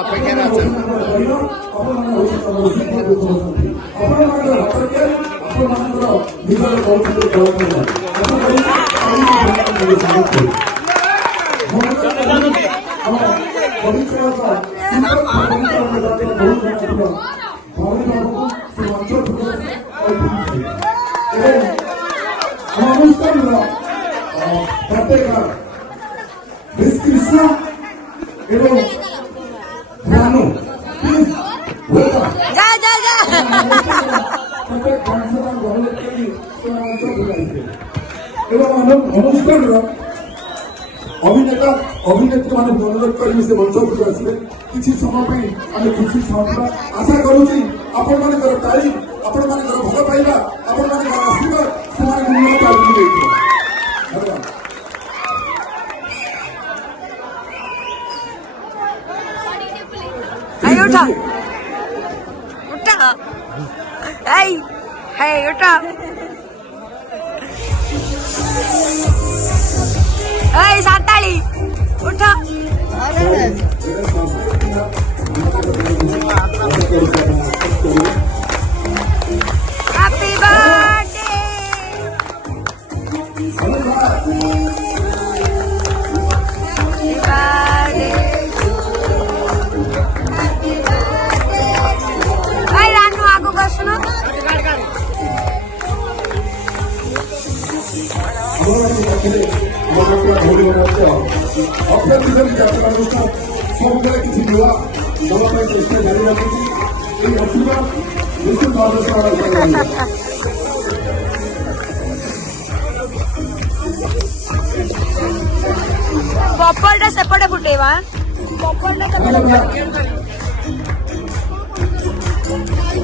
ଅପେକ୍ଷାରେ ଅଛନ୍ତି। अभिनेता अभिनेत्री मान अनुरोध करेंगे से मंच उपरକୁ ଆସିବେ କିଛି ସମୟ ପାଇଁ ଆମେ ଖୁସି ସମୟ आशा करूची आपण मानकर तारीफ आपण मानकर ଭଲ ପାଇବା आपण मानकर आशीर्वाद ସେମାନେ ନିୟମିତ ଆଗକୁ ନେଇଥିବ। Hey, uta. Uta. Hey. Hey, uta. Hey, Santali. Uta. Happy birthday. Happy birthday. Hey, Ranu, aku basuno. अप्रतिदिन यात्रा अनुष्ठान सबुले किसी नुआ दवा पर चेष्टा जारी रखुची এই অসুবিধা নিশ্চিত ভাবে সমাধান করা হবে। बॉपलटा सेपटे फुटेवा बॉपलटा सेपटे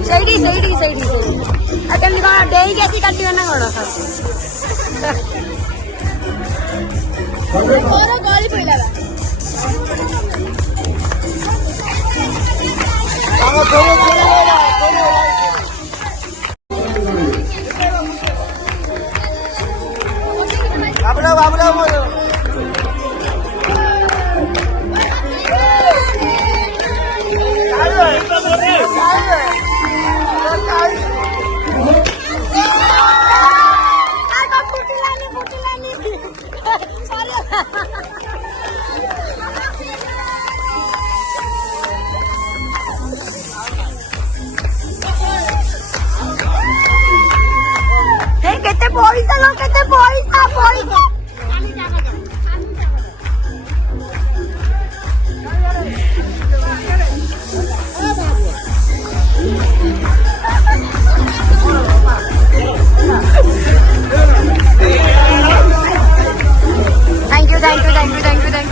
सैडी सैडी सैडी अतन का डेई के काटियो ना कोन ओरो गाली पइला आगो थोड़े थोड़े बाबला बाबला मोयो केते पैसा लो केते पैसा पैसा thank you thank you thank you thank you thank you